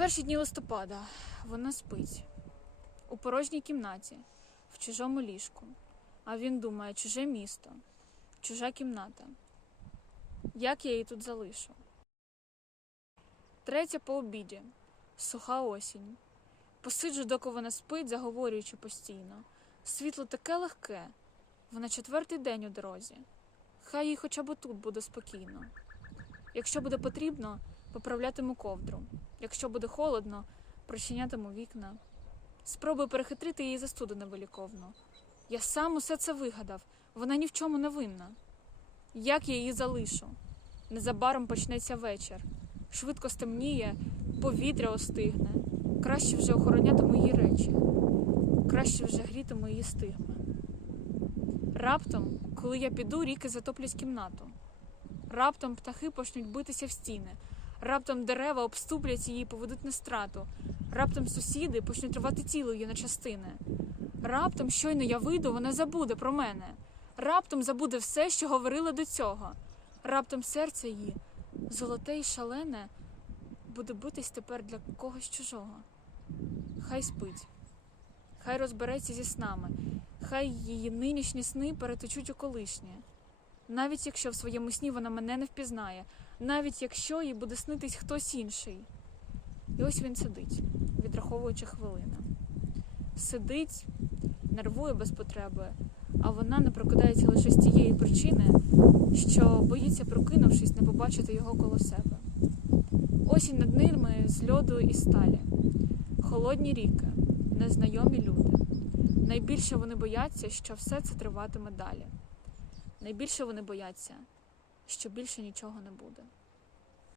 Перші дні листопада вона спить у порожній кімнаті, в чужому ліжку. А він думає, чуже місто, чужа кімната. Як я її тут залишу? Третя по обіді, суха осінь. Посиджу, доки вона спить, заговорюючи постійно. Світло таке легке, вона четвертий день у дорозі. Хай їй хоча б тут буде спокійно. Якщо буде потрібно, поправлятиму ковдру. Якщо буде холодно, прочинятиму вікна. Спробую перехитрити її застуду невиліковну. Я сам усе це вигадав, вона ні в чому не винна. Як я її залишу? Незабаром почнеться вечір. Швидко стемніє, повітря остигне. Краще вже охоронятиму її речі, краще вже грітиму її стигма. Раптом, коли я піду, ріки затоплять кімнату. Раптом птахи почнуть битися в стіни. Раптом дерева обступлять її і поведуть на страту. Раптом сусіди почнуть рвати тіло її на частини. Раптом, щойно я вийду, вона забуде про мене. Раптом забуде все, що говорила до цього. Раптом серце її, золоте й шалене, буде битись тепер для когось чужого. Хай спить, хай розбереться зі снами, хай її нинішні сни перетечуть у колишнє. Навіть якщо в своєму сні вона мене не впізнає, навіть якщо їй буде снитись хтось інший. І ось він сидить, відраховуючи хвилини. Сидить, нервує без потреби, а вона не прокидається лише з тієї причини, що боїться, прокинувшись, не побачити його коло себе. Осінь над ними з льоду і сталі, холодні ріки, незнайомі люди. Найбільше вони бояться, що все це триватиме далі. Найбільше вони бояться, що більше нічого не буде.